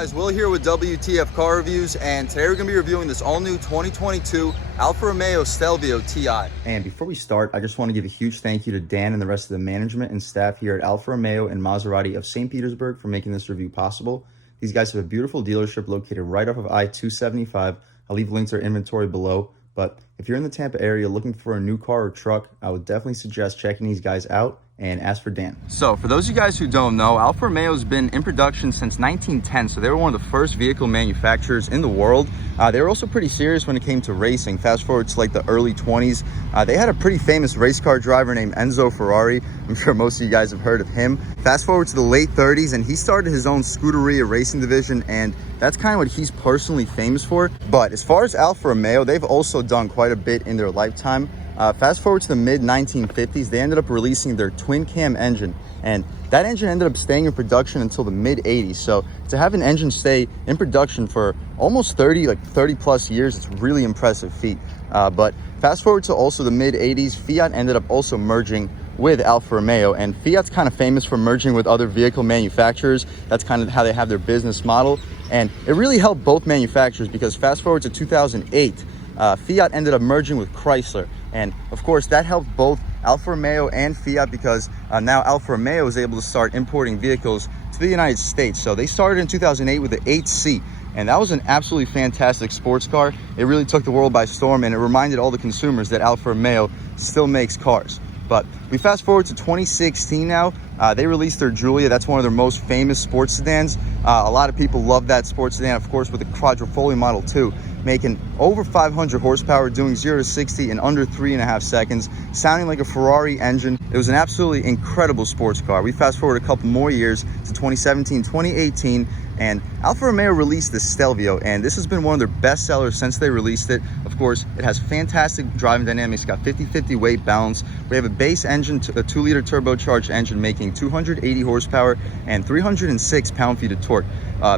guys, Will here with W.T.F Car Reviews, and today we're going to be reviewing this all-new 2022 Alfa Romeo Stelvio TI. And before we start, I just want to give a huge thank you to Dan and the rest of the management and staff here at Alfa Romeo and Maserati of St. Petersburg for making this review possible. These guys have a beautiful dealership located right off of I-275. I'll leave links to their inventory below, but if you're in the Tampa area looking for a new car or truck, I would definitely suggest checking these guys out. And ask for Dan. So for those of you guys who don't know, Alfa Romeo has been in production since 1910, so they were one of the first vehicle manufacturers in the world. They were also pretty serious when it came to racing. Fast forward to like the early 20s, they had a pretty famous race car driver named Enzo Ferrari. I'm sure most of you guys have heard of him. Fast forward to the late 30s, and he started his own Scuderia racing division, and that's kind of what he's personally famous for. But as far as Alfa Romeo, they've also done quite a bit in their lifetime. Fast forward to the mid-1950s, they ended up releasing their twin cam engine, and that engine ended up staying in production until the mid-80s. So to have an engine stay in production for almost 30 plus years, it's a really impressive feat. But fast forward to also the mid-80s, Fiat ended up also merging with Alfa Romeo, and Fiat's kind of famous for merging with other vehicle manufacturers. That's kind of how they have their business model, and it really helped both manufacturers because fast forward to 2008, Fiat ended up merging with Chrysler. And of course, that helped both Alfa Romeo and Fiat because now Alfa Romeo is able to start importing vehicles to the United States. So they started in 2008 with the 8C, and that was an absolutely fantastic sports car. It really took the world by storm, and it reminded all the consumers that Alfa Romeo still makes cars. But we fast forward to 2016 now. They released their Giulia. That's one of their most famous sports sedans. A lot of people love that sports sedan, of course, with the Quadrifoglio Model 2, making over 500 horsepower, doing 0 to 60 in under 3.5 seconds, sounding like a Ferrari engine. It was an absolutely incredible sports car. We fast forward a couple more years to 2017, 2018, and Alfa Romeo released the Stelvio, and this has been one of their best sellers since they released it. Of course, it has fantastic driving dynamics, got 50-50 weight balance. We have a base engine, a 2-liter turbocharged engine making 280 horsepower and 306 pound-feet of torque.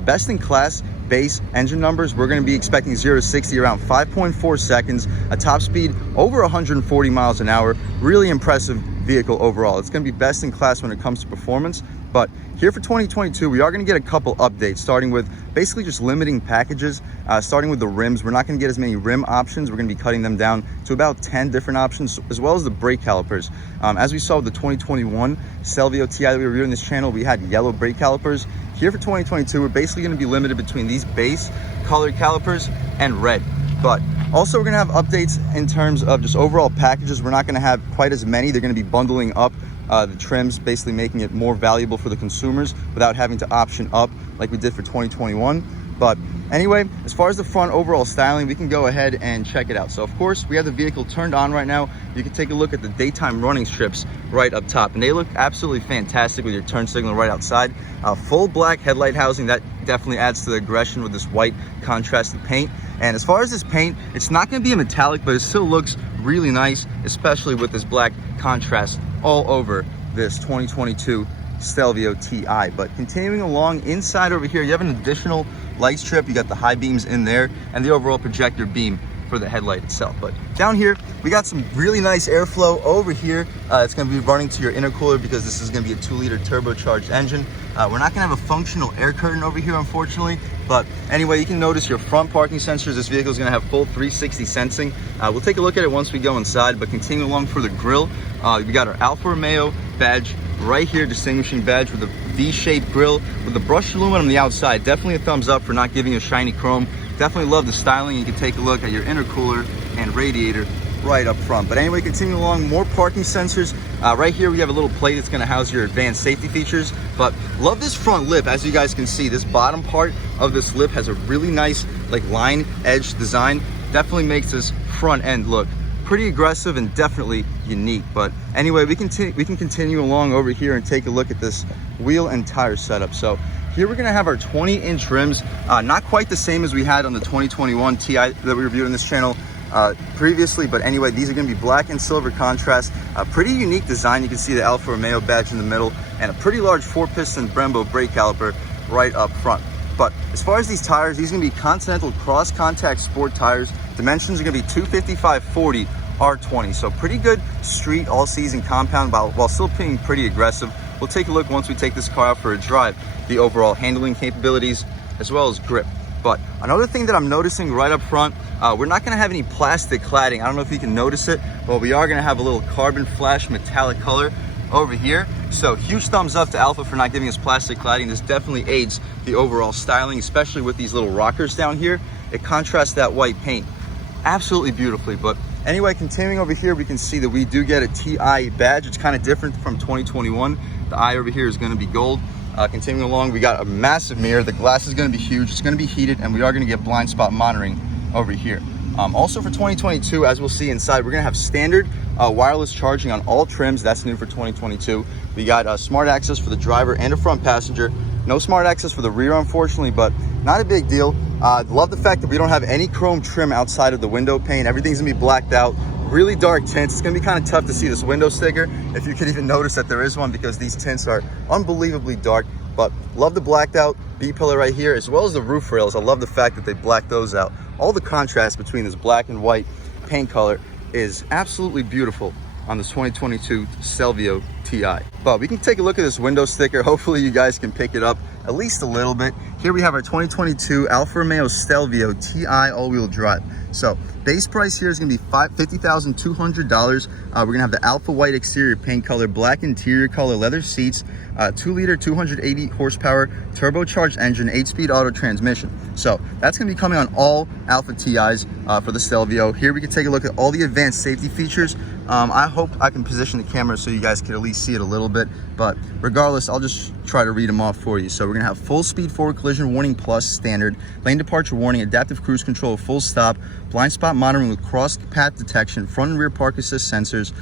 Best in class base engine numbers, we're going to be expecting 0 to 60 around 5.4 seconds, a top speed over 140 miles an hour. Really impressive vehicle overall. It's going to be best in class when it comes to performance. But here for 2022, we are going to get a couple updates, starting with basically just limiting packages, starting with the rims. We're not going to get as many rim options. We're going to be cutting them down to about 10 different options, as well as the brake calipers. As we saw with the 2021 Stelvio TI that we reviewed on this channel, we had yellow brake calipers. Here for 2022, we're basically going to be limited between these base colored calipers and red. But also we're going to have updates in terms of just overall packages. We're not going to have quite as many. They're going to be bundling up the trims, basically making it more valuable for the consumers without having to option up like we did for 2021. But anyway, as far as the front overall styling, we can go ahead and check it out. So of course, we have the vehicle turned on right now. You can take a look at the daytime running strips right up top, and they look absolutely fantastic with your turn signal right outside. Full black headlight housing, that definitely adds to the aggression with this white contrasted paint. And as far as this paint, it's not going to be a metallic, but it still looks really nice, especially with this black contrast all over this 2022 Stelvio TI. But continuing along inside over here, you have an additional light strip. You got the high beams in there and the overall projector beam for the headlight itself. But down here, we got some really nice airflow over here. It's going to be running to your intercooler because this is going to be a 2-liter turbocharged engine. We're not going to have a functional air curtain over here, unfortunately. But anyway, you can notice your front parking sensors. This vehicle is going to have full 360 sensing. We'll take a look at it once we go inside. But continuing along for the grille, we got our Alfa Romeo badge right here, distinguishing badge with a V-shaped grille with the brushed aluminum on the outside. Definitely a thumbs up for not giving a shiny chrome. Definitely love the styling. You can take a look at your intercooler and radiator right up front. But anyway, continuing along, more parking sensors. Right here we have a little plate that's going to house your advanced safety features. But love this front lip. As you guys can see, this bottom part of this lip has a really nice like line edge design. Definitely makes this front end look pretty aggressive and definitely unique. But anyway, we can continue along over here and take a look at this wheel and tire setup. So here we're going to have our 20-inch rims, not quite the same as we had on the 2021 TI that we reviewed on this channel previously, but anyway, these are going to be black and silver contrast. A pretty unique design. You can see the Alfa Romeo badge in the middle and a pretty large 4-piston Brembo brake caliper right up front. But as far as these tires, these are going to be Continental cross contact sport tires. Dimensions are going to be 255/40 R20, so pretty good street all season compound while still being pretty aggressive. We'll take a look once we take this car out for a drive. The overall handling capabilities, as well as grip. But another thing that I'm noticing right up front, we're not gonna have any plastic cladding. I don't know if you can notice it, but we are gonna have a little carbon flash metallic color over here. So huge thumbs up to Alfa for not giving us plastic cladding. This definitely aids the overall styling, especially with these little rockers down here. It contrasts that white paint absolutely beautifully. But anyway, continuing over here, we can see that we do get a TI badge. It's kind of different from 2021. The eye over here is going to be gold. Continuing along, we got a massive mirror. The glass is going to be huge. It's going to be heated, and we are going to get blind spot monitoring over here. Also for 2022, as we'll see inside, we're going to have standard wireless charging on all trims. That's new for 2022. We got smart access for the driver and a front passenger. No smart access for the rear, unfortunately, but not a big deal. Love the fact that we don't have any chrome trim outside of the window pane. Everything's gonna be blacked out. Really dark tints. It's gonna be kind of tough to see this window sticker, if you could even notice that there is one, because these tints are unbelievably dark. But love the blacked out B-pillar right here, as well as the roof rails. I love the fact that they blacked those out. All the contrast between this black and white paint color is absolutely beautiful on this 2022 Stelvio TI. But we can take a look at this window sticker. Hopefully you guys can pick it up at least a little bit. Here we have our 2022 Alfa Romeo Stelvio TI all-wheel drive. So base price here is gonna be $50,200. We're gonna have the Alpha white exterior paint color, black interior color, leather seats, 2-liter, 280 horsepower, turbocharged engine, 8-speed auto transmission. So that's gonna be coming on all Alfa TIs for the Stelvio. Here we can take a look at all the advanced safety features. I hope I can position the camera so you guys can at least see it a little bit, but regardless, I'll just try to read them off for you. So we're gonna have full speed forward collision warning plus standard, lane departure warning, adaptive cruise control, full stop, blind spot monitoring with cross path detection, front and rear park assist sensors,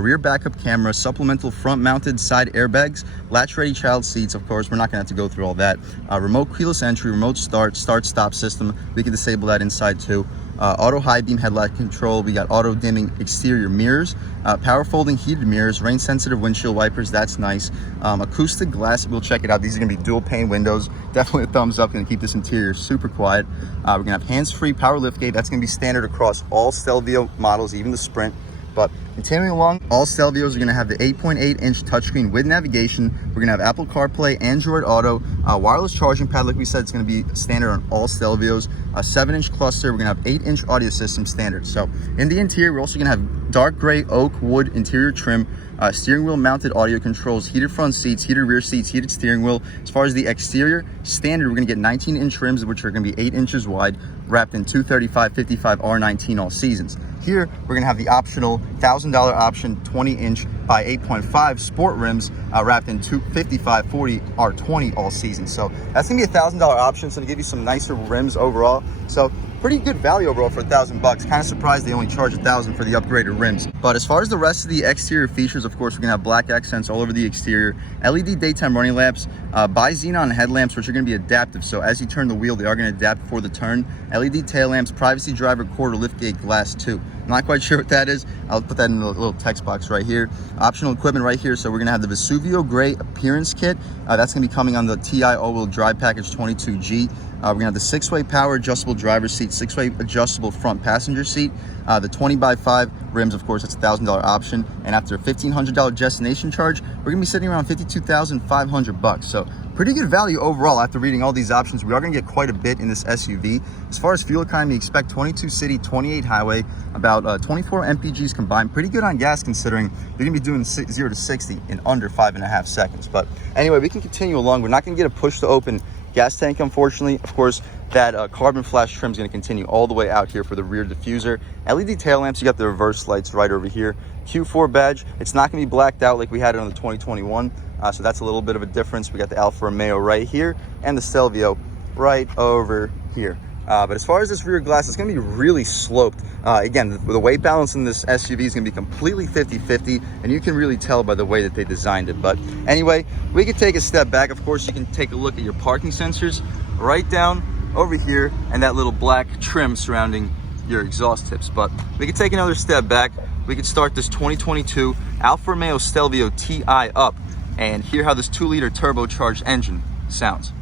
rear backup camera, supplemental front mounted side airbags, latch ready child seats. Of course, we're not gonna have to go through all that. Remote keyless entry, remote start stop system. We can disable that inside too. Auto high beam headlight control. We got auto dimming exterior mirrors, power folding heated mirrors, rain sensitive windshield wipers. That's nice. Acoustic glass. We'll check it out. These are gonna be dual pane windows. Definitely a thumbs up. Gonna keep this interior super quiet. We're gonna have hands-free power liftgate. That's gonna be standard across all Stelvio models, even the Sprint. But continuing along, all Stelvios are going to have the 8.8-inch touchscreen with navigation. We're going to have Apple CarPlay, Android Auto, wireless charging pad. Like we said, it's going to be standard on all Stelvios. A 7-inch cluster. We're going to have 8-inch audio system standard. So in the interior, we're also going to have dark gray oak wood interior trim, steering wheel mounted audio controls, heated front seats, heated rear seats, heated steering wheel. As far as the exterior, standard, we're going to get 19-inch rims, which are going to be 8 inches wide, wrapped in 235 55 R19 all seasons. Here, we're gonna have the optional $1,000 option 20-inch by 8.5 sport rims wrapped in 255 40 R20 all season. So that's gonna be a $1,000 option, so to give you some nicer rims overall. So pretty good value overall for $1,000 bucks. Kind of surprised they only charge $1,000 for the upgraded rims. But as far as the rest of the exterior features, of course, we're gonna have black accents all over the exterior, LED daytime running lamps, bi-xenon headlamps, which are gonna be adaptive. So as you turn the wheel, they are gonna adapt for the turn. LED tail lamps, privacy driver quarter liftgate glass too. I'm not quite sure what that is. I'll put that in the little text box right here. Optional equipment right here. So we're gonna have the Vesuvio Gray appearance kit. That's gonna be coming on the TI all-wheel drive package 22G. We're gonna have the 6-way power adjustable driver's seat, 6-way adjustable front passenger seat, the 20x5 rims. Of course, that's a $1,000 option. And after a $1,500 destination charge, we're gonna be sitting around $52,500 bucks. So pretty good value overall. After reading all these options, we are gonna get quite a bit in this SUV. As far as fuel economy, expect 22 city, 28 highway, about 24 MPGs combined. Pretty good on gas considering they're gonna be doing 0 to 60 in under 5.5 seconds. But anyway, we can continue along. We're not gonna get a push to open gas tank, unfortunately. Of course, that carbon flash trim is going to continue all the way out here for the rear diffuser. LED tail lamps, you got the reverse lights right over here. Q4 badge, it's not going to be blacked out like we had it on the 2021, so that's a little bit of a difference. We got the Alfa Romeo right here and the Stelvio right over here. But as far as this rear glass, it's going to be really sloped. Again, the weight balance in this SUV is going to be completely 50-50, and you can really tell by the way that they designed it. But anyway, we can take a step back. Of course, you can take a look at your parking sensors right down over here and that little black trim surrounding your exhaust tips. But we can take another step back. We can start this 2022 Alfa Romeo Stelvio TI up and hear how this 2-liter turbocharged engine sounds.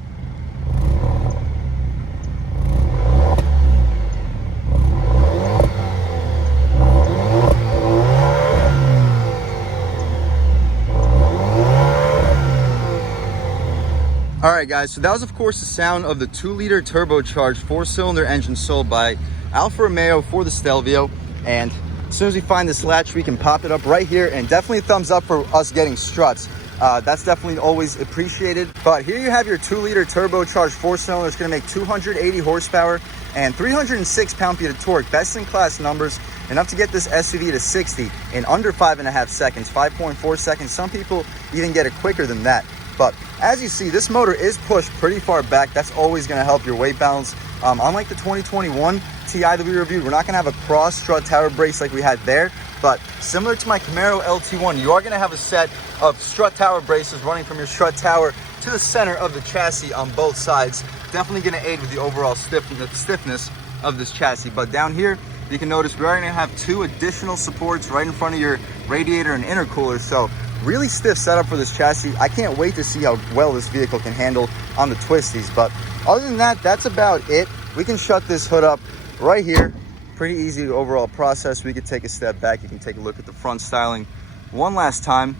All right, guys, so that was, of course, the sound of the 2-liter turbocharged 4-cylinder engine sold by Alfa Romeo for the Stelvio. And as soon as we find this latch, we can pop it up right here, and definitely a thumbs up for us getting struts. That's definitely always appreciated. But here you have your 2-liter turbocharged 4-cylinder. It's going to make 280 horsepower and 306 pound-feet of torque. Best in class numbers, enough to get this SUV to 60 in under 5.5 seconds, 5.4 seconds. Some people even get it quicker than that. But as you see, this motor is pushed pretty far back. That's always going to help your weight balance. Unlike the 2021 Ti that we reviewed, we're not going to have a cross strut tower brace like we had there. But similar to my Camaro LT1, you are going to have a set of strut tower braces running from your strut tower to the center of the chassis on both sides. Definitely going to aid with the overall stiffness of this chassis. But down here, you can notice we are going to have 2 additional supports right in front of your radiator and intercooler. So really stiff setup for this chassis. I can't wait to see how well this vehicle can handle on the twisties. But other than that, that's about it. We can shut this hood up right here. Pretty easy overall process. We could take a step back. You can take a look at the front styling one last time.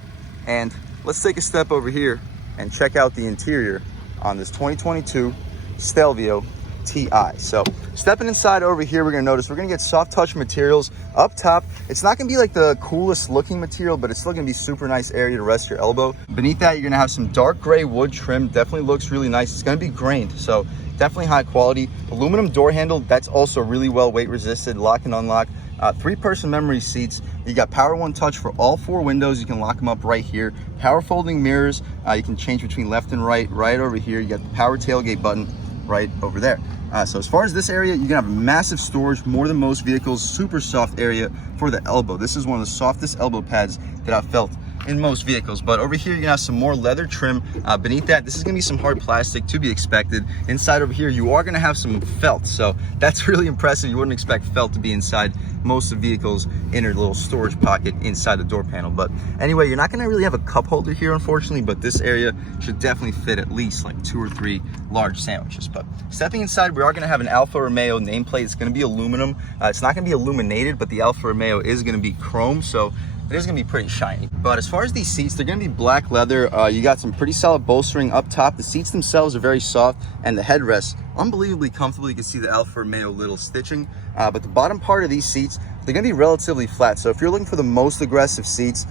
And let's take a step over here and check out the interior on this 2022 Stelvio Ti. So stepping inside over here, we're going to notice we're going to get soft touch materials up top. It's not going to be like the coolest looking material, but it's still going to be super nice area to rest your elbow. Beneath that, you're going to have some dark gray wood trim. Definitely looks really nice. It's going to be grained, so definitely high quality. Aluminum door handle, that's also really well weight resisted. Lock and unlock. 3-person memory seats. You got power one touch for all 4 windows. You can lock them up right here. Power folding mirrors. You can change between left and right over here. You got the power tailgate button right over there. So as far as this area, you're gonna have massive storage, more than most vehicles. Super soft area for the elbow. This is one of the softest elbow pads that I've felt in most vehicles. But over here, you're gonna have some more leather trim. Beneath that, this is gonna be some hard plastic, to be expected. Inside over here, you are gonna have some felt. So that's really impressive. You wouldn't expect felt to be inside most of vehicles' inner little storage pocket inside the door panel. But anyway, you're not gonna really have a cup holder here, unfortunately, but this area should definitely fit at least like 2 or 3 large sandwiches. But stepping inside, we are gonna have an Alfa Romeo nameplate. It's gonna be aluminum. It's not gonna be illuminated, but the Alfa Romeo is gonna be chrome, so it is gonna be pretty shiny. But as far as these seats, they're gonna be black leather. You got some pretty solid bolstering up top. The seats themselves are very soft, and the headrests unbelievably comfortable. You can see the Alfa Romeo little stitching. But the bottom part of these seats, they're gonna be relatively flat. So if you're looking for the most aggressive seats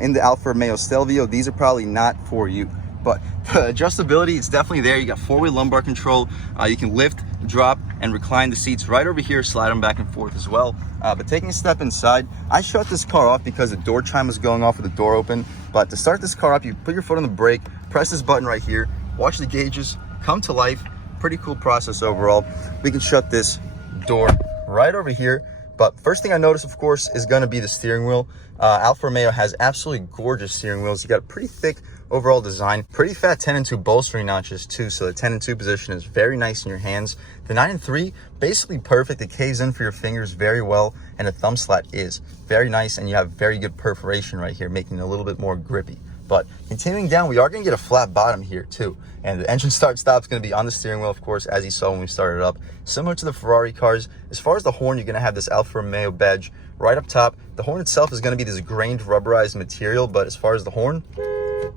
in the Alfa Romeo Stelvio, these are probably not for you. But the adjustability, it's definitely there. You got 4-way lumbar control. You can lift, drop, and recline the seats right over here, slide them back and forth as well. But taking a step inside, I shut this car off because the door chime was going off with the door open. But to start this car up, you put your foot on the brake, press this button right here, watch the gauges come to life. Pretty cool process overall. We can shut this door right over here. But first thing I notice, of course, is going to be the steering wheel. Alfa Romeo has absolutely gorgeous steering wheels. You got a pretty thick overall design, pretty fat 10 and 2 bolstering notches too. So the 10 and 2 position is very nice in your hands. The 9 and 3, basically perfect. It caves in for your fingers very well. And the thumb slot is very nice. And you have very good perforation right here, making it a little bit more grippy. But continuing down, we are going to get a flat bottom here too. And the engine start stop is going to be on the steering wheel, of course, as you saw when we started up. Similar to the Ferrari cars. As far as the horn, you're going to have this Alfa Romeo badge right up top. The horn itself is going to be this grained rubberized material, but as far as the horn,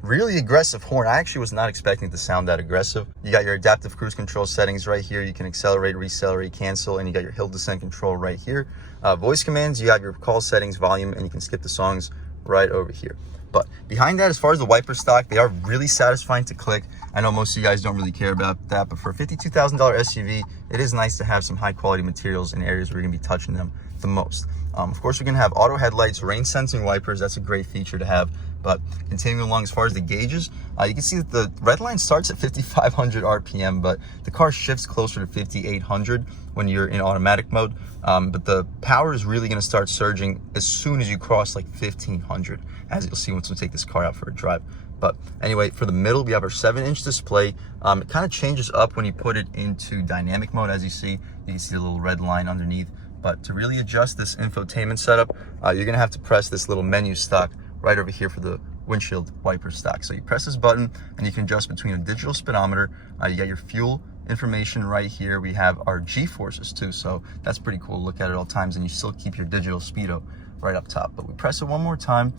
really aggressive horn. I actually was not expecting it to sound that aggressive. You got your adaptive cruise control settings right here. You can accelerate, decelerate, cancel, and you got your hill descent control right here. Voice commands, you have your call settings, volume, and you can skip the songs right over here. But behind that, as far as the wiper stock, they are really satisfying to click. I know most of you guys don't really care about that, but for a $52,000 SUV, it is nice to have some high quality materials in areas where you're gonna be touching them the most. Of course, you're gonna have auto headlights, rain sensing wipers. That's a great feature to have. But continuing along, as far as the gauges, you can see that the red line starts at 5,500 RPM, but the car shifts closer to 5,800 when you're in automatic mode. But the power is really going to start surging as soon as you cross like 1,500, as you'll see once we take this car out for a drive. But anyway, for the middle, we have our 7-inch display. It kind of changes up when you put it into dynamic mode. As you can see the little red line underneath. But to really adjust this infotainment setup, you're going to have to press this little menu stock right over here for the windshield wiper stock. So you press this button and you can adjust between a digital speedometer. You got your fuel information right here. We have our G-forces too, so that's pretty cool to look at all times, and you still keep your digital speedo right up top. But we press it one more time.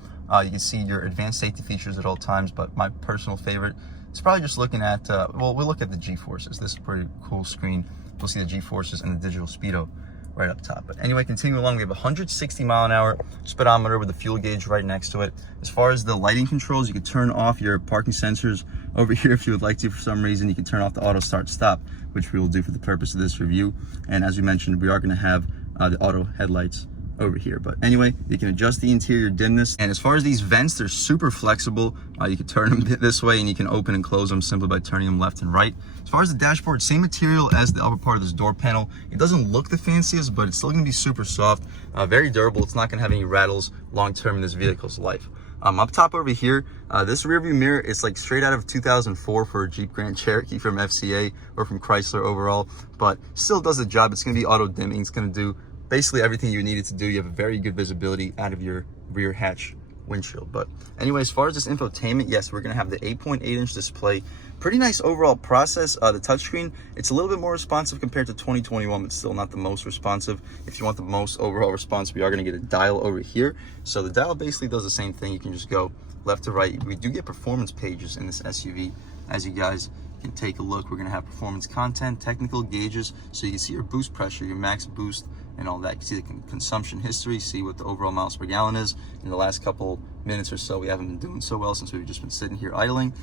You can see your advanced safety features at all times, but my personal favorite is probably just looking at, well, we'll look at the G-forces. This is a pretty cool screen. We'll see the G-forces and the digital speedo right up top. But anyway, continuing along, we have 160 mile an hour speedometer with the fuel gauge right next to it. As far as the lighting controls, you can turn off your parking sensors over here if you would like to. For some reason, you can turn off the auto start stop, which we will do for the purpose of this review. And as we mentioned, we are going to have the auto headlights over here. But anyway, you can adjust the interior dimness. And as far as these vents, they're super flexible. You can turn them this way and you can open and close them simply by turning them left and right. As far as the dashboard, same material as the upper part of this door panel. It doesn't look the fanciest, but it's still going to be super soft, very durable. It's not going to have any rattles long term in this vehicle's life. Up top over here, this rear view mirror is like straight out of 2004 for a Jeep Grand Cherokee from FCA or from Chrysler overall, but still does the job. It's going to be auto dimming. It's going to do basically everything you need it to do. You have a very good visibility out of your rear hatch windshield. But anyway, as far as this infotainment, yes, we're going to have the 8.8-inch display. Pretty nice overall process. The touchscreen, it's a little bit more responsive compared to 2021, but still not the most responsive. If you want the most overall response, we are going to get a dial over here. So the dial basically does the same thing. You can just go left to right. We do get performance pages in this SUV, as you guys can take a look. We're going to have performance content, technical gauges, so you can see your boost pressure, your max boost, and all that. You can see the consumption history, see what the overall miles per gallon is. In the last couple minutes or so, we haven't been doing so well since we've just been sitting here idling.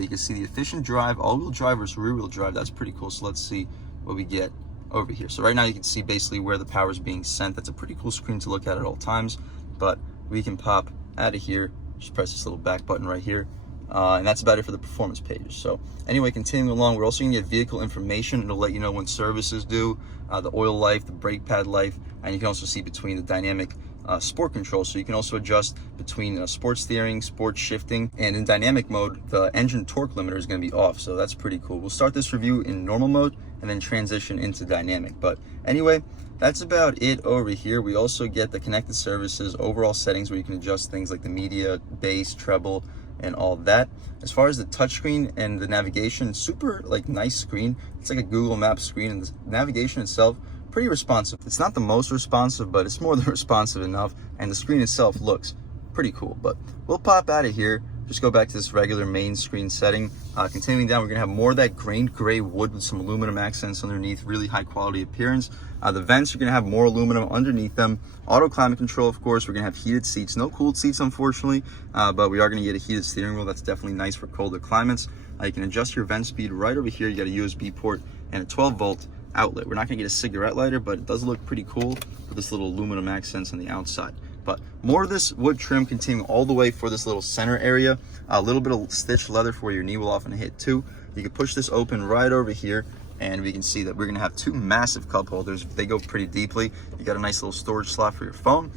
You can see the efficient drive, all-wheel drive versus rear-wheel drive. That's pretty cool. So let's see what we get over here. So right now you can see basically where the power is being sent. That's a pretty cool screen to look at all times. But we can pop out of here, just press this little back button right here. And that's about it for the performance pages. So anyway, continuing along, we're also going to get vehicle information. It'll let you know when service is due, the oil life, the brake pad life, and you can also see between the dynamic sport control. So you can also adjust between sport steering, sport shifting, and in dynamic mode, the engine torque limiter is going to be off. So that's pretty cool. We'll start this review in normal mode and then transition into dynamic. But anyway, that's about it over here. We also get the connected services, overall settings where you can adjust things like the media, bass, treble, and all that. As far as the touchscreen and the navigation, super like nice screen. It's like a Google Maps screen, and the navigation itself pretty responsive. It's not the most responsive, but it's more than responsive enough, and the screen itself looks pretty cool. But we'll pop out of here, just go back to this regular main screen setting. Continuing down, we're gonna have more of that grained gray wood with some aluminum accents underneath, really high quality appearance. The vents, you're gonna have more aluminum underneath them. Auto climate control, of course. We're gonna have heated seats, no cooled seats unfortunately, but we are gonna get a heated steering wheel. That's definitely nice for colder climates. You can adjust your vent speed right over here. You got a USB port and a 12-volt outlet. We're not gonna get a cigarette lighter, but it does look pretty cool with this little aluminum accents on the outside. But more of this wood trim continuing all the way for this little center area. A little bit of stitched leather for where your knee will often hit too. You can push this open right over here, and we can see that we're gonna have two massive cup holders. They go pretty deeply. You got a nice little storage slot for your phone.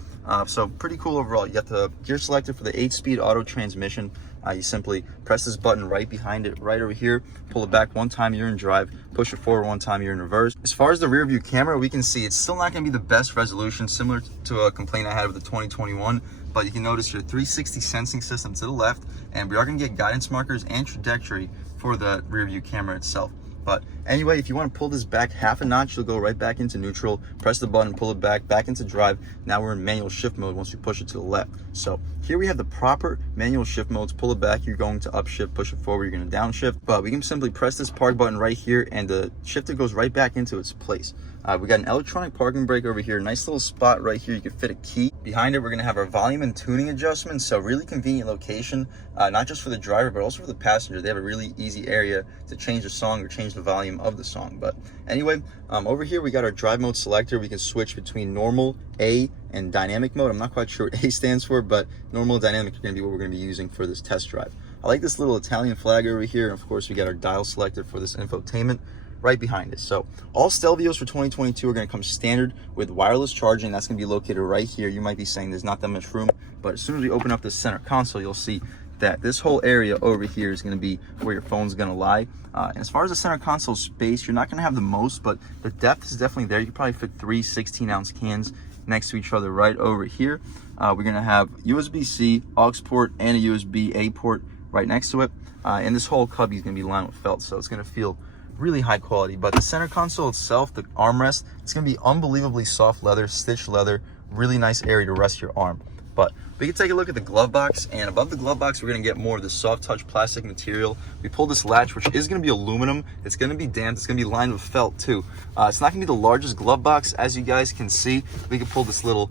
So pretty cool overall. You got the gear selector for the 8-speed auto transmission. You simply press this button right behind it, right over here. Pull it back one time you're in drive, push it forward one time you're in reverse. As far as the rear view camera, we can see it's still not gonna be the best resolution, similar to a complaint I had with the 2021, but you can notice your 360 sensing system to the left, and we are gonna get guidance markers and trajectory for the rear view camera itself. But anyway, if you want to pull this back half a notch, you'll go right back into neutral, press the button, pull it back into drive. Now we're in manual shift mode once you push it to the left. So here we have the proper manual shift modes. Pull it back, you're going to upshift, push it forward, you're going to downshift. But we can simply press this park button right here, and the shifter goes right back into its place. We got an electronic parking brake over here, nice little spot right here. You can fit a key. Behind it, we're gonna have our volume and tuning adjustments. So really convenient location, not just for the driver, but also for the passenger. They have a really easy area to change the song or change the volume of the song. But anyway, over here, we got our drive mode selector. We can switch between normal, A, and dynamic mode. I'm not quite sure what A stands for, but normal and dynamic are gonna be what we're gonna be using for this test drive. I like this little Italian flag over here. And of course, we got our dial selector for this infotainment right behind us. So all Stelvios for 2022 are going to come standard with wireless charging. That's going to be located right here. You might be saying there's not that much room, but as soon as we open up the center console, you'll see that this whole area over here is going to be where your phone's going to lie. And as far as the center console space, you're not going to have the most, but the depth is definitely there. You can probably fit 3 16-ounce cans next to each other right over here. We're going to have USB-C, aux port, and a USB-A port right next to it. And this whole cubby is going to be lined with felt, so it's going to feel really high quality. But the center console itself, the armrest, it's going to be unbelievably soft leather, stitched leather really nice area to rest your arm. But we can take a look at the glove box, and above the glove box, we're gonna get more of the soft touch plastic material. We pull this latch, which is gonna be aluminum. It's gonna be damped, it's gonna be lined with felt too. It's not gonna be the largest glove box, as you guys can see. We can pull this little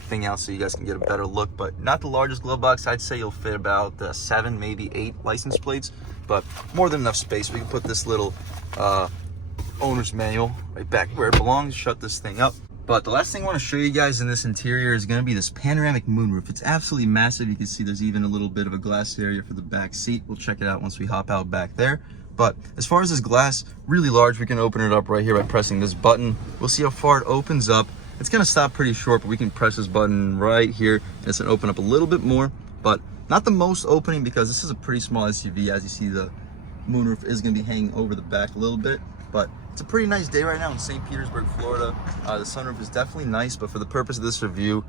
thing out so you guys can get a better look, but not the largest glove box. I'd say you'll fit about 7, maybe 8 license plates, but more than enough space. We can put this little owner's manual right back where it belongs, shut this thing up. But the last thing I want to show you guys in this interior is going to be this panoramic moonroof. It's absolutely massive. You can see there's even a little bit of a glass area for the back seat. We'll check it out once we hop out back there. But as far as this glass, really large, we can open it up right here by pressing this button. We'll see how far it opens up. It's going to stop pretty short, but we can press this button right here and it's going to open up a little bit more, but not the most opening because this is a pretty small SUV. As you see, the moonroof is going to be hanging over the back a little bit, but it's a pretty nice day right now in St. Petersburg, Florida. The sunroof is definitely nice, but for the purpose of this review,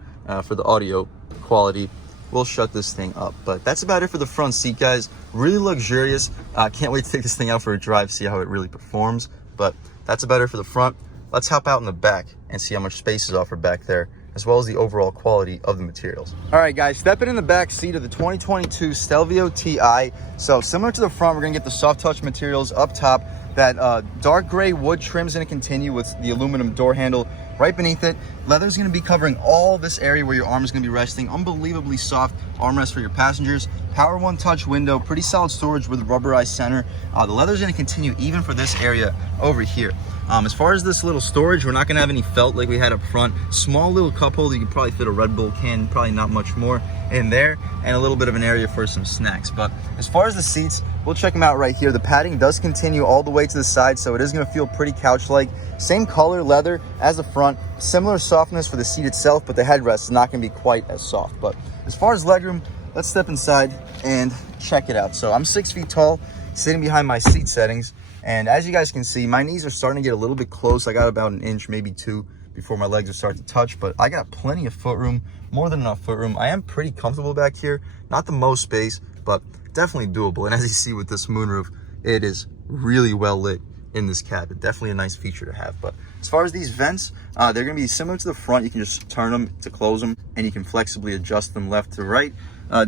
for the audio quality, we'll shut this thing up. But that's about it for the front seat, guys. Really luxurious. Can't wait to take this thing out for a drive, see how it really performs. But that's about it for the front. Let's hop out in the back and see how much space is offered back there, as well as the overall quality of the materials. All right, guys, stepping in the back seat of the 2022 Stelvio TI. So similar to the front, we're gonna get the soft touch materials up top. That dark gray wood trim is gonna continue with the aluminum door handle right beneath it. Leather is gonna be covering all this area where your arm is gonna be resting. Unbelievably soft armrest for your passengers. Power one touch window, pretty solid storage with rubberized center. The leather is gonna continue even for this area over here. As far as this little storage, we're not gonna have any felt like we had up front. Small little cup holder, you can probably fit a Red Bull can, probably not much more in there, and a little bit of an area for some snacks. But as far as the seats, we'll check them out right here. The padding does continue all the way to the side, so it is gonna feel pretty couch-like. Same color leather as the front, similar softness for the seat itself, but the headrest is not gonna be quite as soft. But as far as legroom, let's step inside and check it out. So I'm 6 feet tall, sitting behind my seat settings. And as you guys can see, my knees are starting to get a little bit close. I got about 1 inch, maybe 2, before my legs will start to touch, but I got plenty of footroom, more than enough footroom. I am pretty comfortable back here. Not the most space, but definitely doable. And as you see with this moonroof, it is really well lit in this cabin. Definitely a nice feature to have. But as far as these vents, they're gonna be similar to the front. You can just turn them to close them, and you can flexibly adjust them left to right.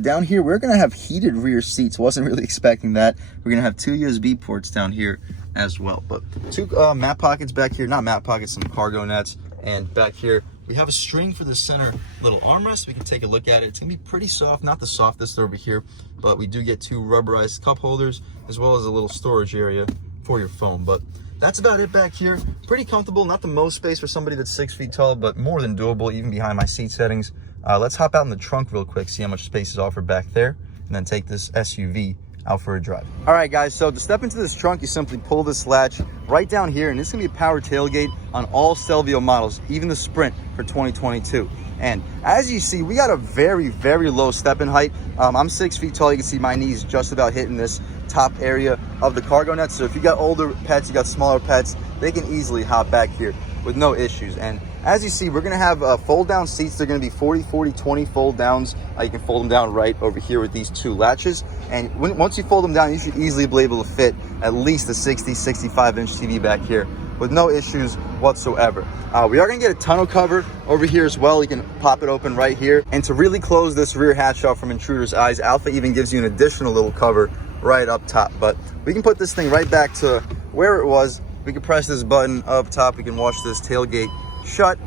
Down here, we're gonna have heated rear seats. Wasn't really expecting that. We're gonna have 2 USB ports down here as well. But 2 mat pockets back here, not mat pockets, some cargo nets. And back here, we have a string for the center little armrest. We can take a look at it. It's gonna be pretty soft, not the softest over here, but we do get 2 rubberized cup holders, as well as a little storage area for your phone. But that's about it back here. Pretty comfortable, not the most space for somebody that's 6 feet tall, but more than doable, even behind my seat settings. Let's hop out in the trunk real quick, see how much space is offered back there, and then take this SUV out for a drive. All right, guys, so to step into this trunk, you simply pull this latch right down here, and it's gonna be a power tailgate on all Stelvio models, even the Sprint for 2022. And as you see, we got a very, very low step in height. I'm 6 feet tall. You can see my knees just about hitting this top area of the cargo net. So if you got older pets, you got smaller pets, they can easily hop back here with no issues. And as you see, we're gonna have fold down seats. They're gonna be 40, 40, 20 fold downs. You can fold them down right over here with these 2 latches. And once you fold them down, you should easily be able to fit at least a 60, 65 inch TV back here with no issues whatsoever. We are gonna get a tonneau cover over here as well. You can pop it open right here. And to really close this rear hatch off from intruders' eyes, Alfa even gives you an additional little cover right up top. But we can put this thing right back to where it was. We can press this button up top. We can watch this tailgate shut,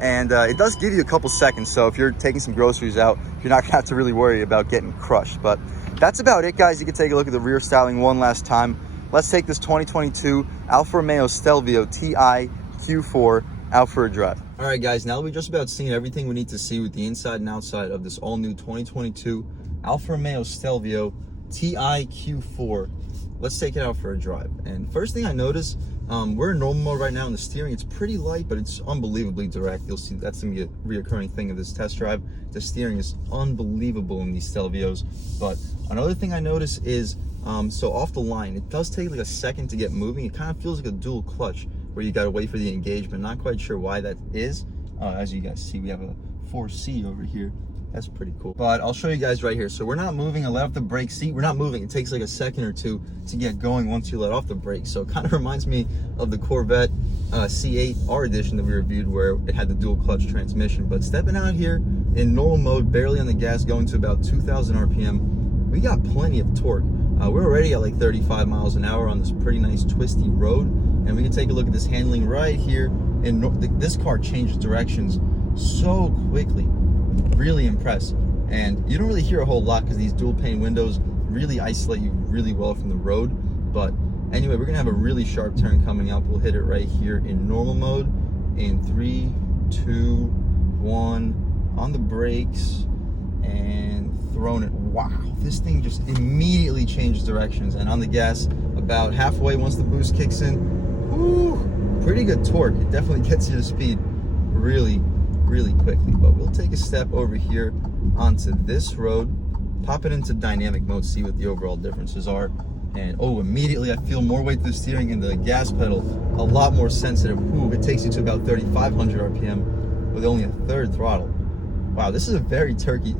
and it does give you a couple seconds. So if you're taking some groceries out, you're not gonna have to really worry about getting crushed. But that's about it, guys. You can take a look at the rear styling one last time. Let's take this 2022 Alfa Romeo Stelvio TI Q4 out for a drive. All right, guys, now we've just about seen everything we need to see with the inside and outside of this all new 2022 Alfa Romeo Stelvio TI Q4. Let's take it out for a drive. And first thing I notice, we're in normal mode right now, and the steering, it's pretty light, but it's unbelievably direct. You'll see that's gonna be a reoccurring thing of this test drive. The steering is unbelievable in these Stelvios. But another thing I notice is, so off the line, it does take like a second to get moving. It kind of feels like a dual clutch where you gotta wait for the engagement. Not quite sure why that is. As you guys see, we have a 4C over here That's pretty cool. But I'll show you guys right here. So we're not moving. I let off the brake. See, we're not moving. It takes like a second or two to get going once you let off the brake. So it kind of reminds me of the Corvette C8 R Edition that we reviewed, where it had the dual clutch transmission. But stepping out here in normal mode, barely on the gas, going to about 2,000 RPM, we got plenty of torque. We're already at like 35 miles an hour on this pretty nice twisty road. And we can take a look at this handling right here. And this car changes directions so quickly. Really impressive. And you don't really hear a whole lot because these dual pane windows really isolate you really well from the road. But anyway, we're gonna have a really sharp turn coming up. We'll hit it right here in normal mode in 3, 2, 1 on the brakes and throwing it. Wow, this thing just immediately changes directions. And on the gas, about halfway once the boost kicks in, whoo, pretty good torque. It definitely gets you to speed really quickly. But we'll take a step over here onto this road, pop it into dynamic mode, see what the overall differences are. And oh, immediately I feel more weight through the steering, and the gas pedal a lot more sensitive. Ooh, it takes you to about 3,500 RPM with only a third throttle. Wow, this is a very torquey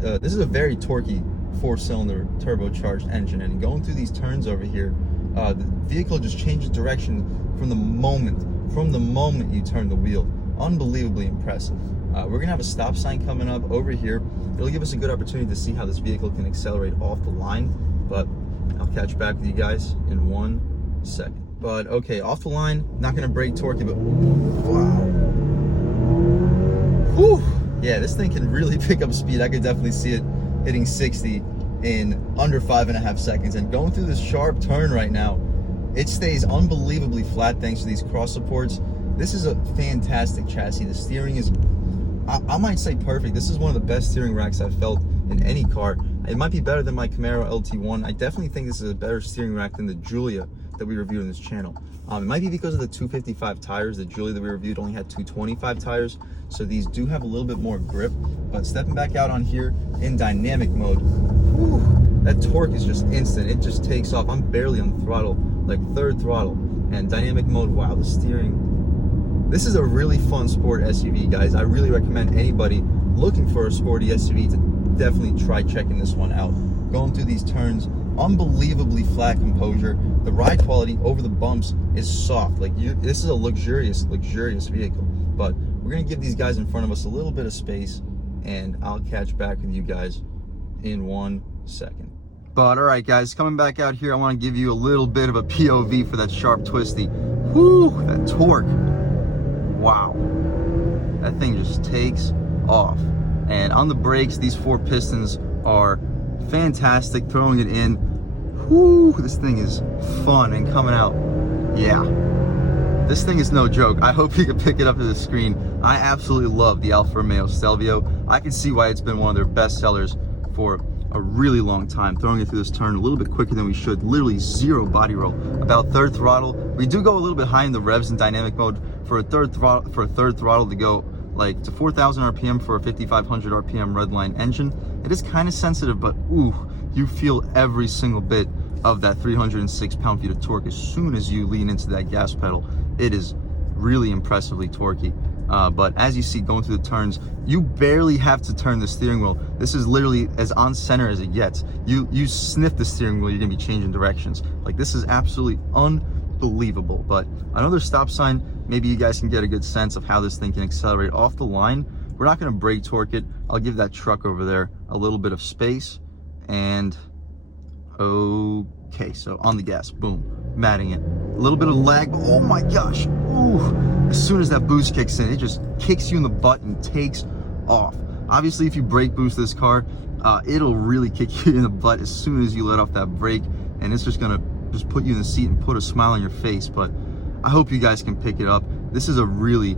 4-cylinder turbocharged engine. And going through these turns over here, the vehicle just changes direction from the moment you turn the wheel. Unbelievably impressive. We're gonna have a stop sign coming up over here. It'll give us a good opportunity to see how this vehicle can accelerate off the line, but I'll catch back with you guys in 1 second. But okay, off the line, not gonna brake torque it, but wow. Whew. Yeah, this thing can really pick up speed. I could definitely see it hitting 60 in under 5.5 seconds. And going through this sharp turn right now, it stays unbelievably flat thanks to these cross supports. This is a fantastic chassis. The steering is, I might say, perfect. This is one of the best steering racks I've felt in any car. It might be better than my Camaro LT1. I definitely think this is a better steering rack than the Giulia that we reviewed on this channel. It might be because of the 255 tires. The Giulia that we reviewed only had 225 tires, so these do have a little bit more grip. But stepping back out on here in dynamic mode, whew, that torque is just instant. It just takes off. I'm barely on the throttle, like third throttle. And dynamic mode, wow, the steering. This is a really fun sport SUV, guys. I really recommend anybody looking for a sporty SUV to definitely try checking this one out. Going through these turns, unbelievably flat composure. The ride quality over the bumps is soft. Like this is a luxurious vehicle. But we're gonna give these guys in front of us a little bit of space, and I'll catch back with you guys in 1 second. But all right, guys, coming back out here, I want to give you a little bit of a POV for that sharp twisty. Whoo, that torque. Wow, that thing just takes off. And on the brakes, these 4 pistons are fantastic. Throwing it in, whoo, this thing is fun. And coming out, yeah, this thing is no joke. I hope you can pick it up to the screen. I absolutely love the Alfa Romeo Stelvio. I can see why it's been one of their best sellers for a really long time. Throwing it through this turn a little bit quicker than we should. Literally 0 body roll. About third throttle. We do go a little bit high in the revs in dynamic mode for a third throttle to go like to 4,000 RPM for a 5,500 RPM redline engine. It is kind of sensitive, but ooh, you feel every single bit of that 306 pound-feet of torque as soon as you lean into that gas pedal. It is really impressively torquey. But as you see going through the turns, you barely have to turn the steering wheel. This is literally as on center as it gets. You sniff the steering wheel, you're gonna be changing directions. Like, this is absolutely unbelievable. But another stop sign, maybe you guys can get a good sense of how this thing can accelerate off the line. We're not gonna brake torque it. I'll give that truck over there a little bit of space. And okay, so on the gas, boom, matting it. A little bit of lag, but oh my gosh, ooh, as soon as that boost kicks in, it just kicks you in the butt and takes off. Obviously, if you brake boost this car, it'll really kick you in the butt as soon as you let off that brake, and it's just gonna put you in the seat and put a smile on your face. But I hope you guys can pick it up. This is a really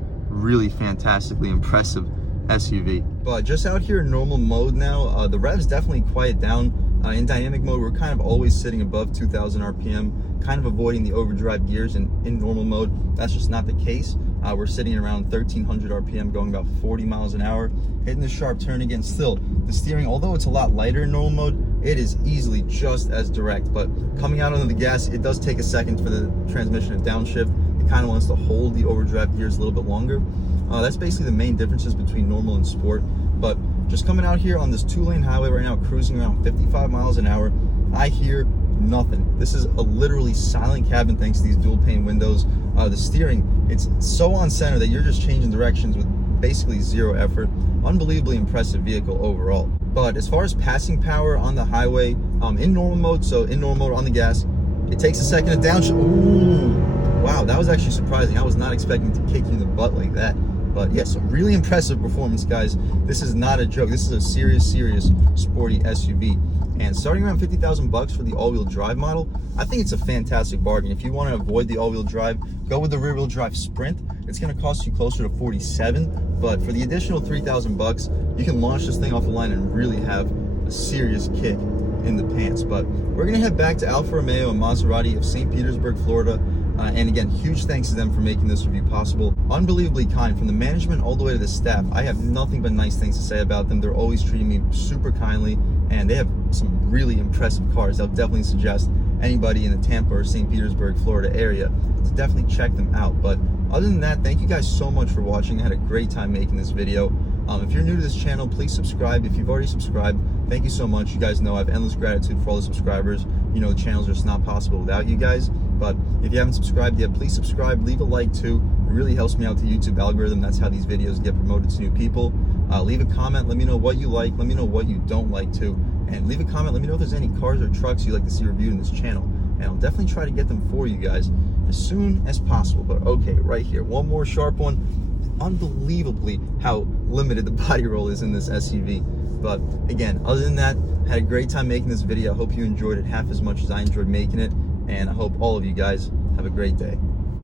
fantastically impressive SUV. But just out here in normal mode now, the revs definitely quiet down. In dynamic mode, we're kind of always sitting above 2,000 RPM, kind of avoiding the overdrive gears. And in normal mode, that's just not the case. We're sitting around 1,300 RPM, going about 40 miles an hour, hitting the sharp turn again. Still, the steering, although it's a lot lighter in normal mode, it is easily just as direct. But coming out onto the gas, it does take a second for the transmission to downshift. It kind of wants to hold the overdrive gears a little bit longer. That's basically the main differences between normal and sport. But just coming out here on this 2-lane highway right now, cruising around 55 miles an hour, I hear nothing. This is a literally silent cabin thanks to these dual pane windows. The steering, it's so on center that you're just changing directions with basically zero effort. Unbelievably impressive vehicle overall. But as far as passing power on the highway, in normal mode, so in normal mode on the gas, it takes a second to downshift. Ooh, wow, that was actually surprising. I was not expecting to kick you in the butt like that. But yes, yeah, so really impressive performance, guys. This is not a joke. This is a serious sporty SUV. And starting around 50,000 bucks for the all-wheel drive model, I think it's a fantastic bargain. If you want to avoid the all-wheel drive, go with the rear-wheel drive Sprint. It's going to cost you closer to 47, but for the additional 3,000 bucks, you can launch this thing off the line and really have a serious kick in the pants. But we're going to head back to Alfa Romeo and Maserati of St. Petersburg, Florida. And again, huge thanks to them for making this review possible. Unbelievably kind, from the management all the way to the staff. I have nothing but nice things to say about them. They're always treating me super kindly, and they have some really impressive cars. I'll definitely suggest anybody in the Tampa or St. Petersburg, Florida area to definitely check them out. But other than that, thank you guys so much for watching. I had a great time making this video. If you're new to this channel, please subscribe. If you've already subscribed, thank you so much. You guys know I have endless gratitude for all the subscribers. You know, the channel's just not possible without you guys. But if you haven't subscribed yet, please subscribe, leave a like too. It really helps me out with the YouTube algorithm. That's how these videos get promoted to new people. Leave a comment, let me know what you like, let me know what you don't like too. And leave a comment, let me know if there's any cars or trucks you'd like to see reviewed in this channel. And I'll definitely try to get them for you guys as soon as possible. But okay, right here, one more sharp one. Unbelievably how limited the body roll is in this SUV. But again, other than that, I had a great time making this video. I hope you enjoyed it half as much as I enjoyed making it, and I hope all of you guys have a great day.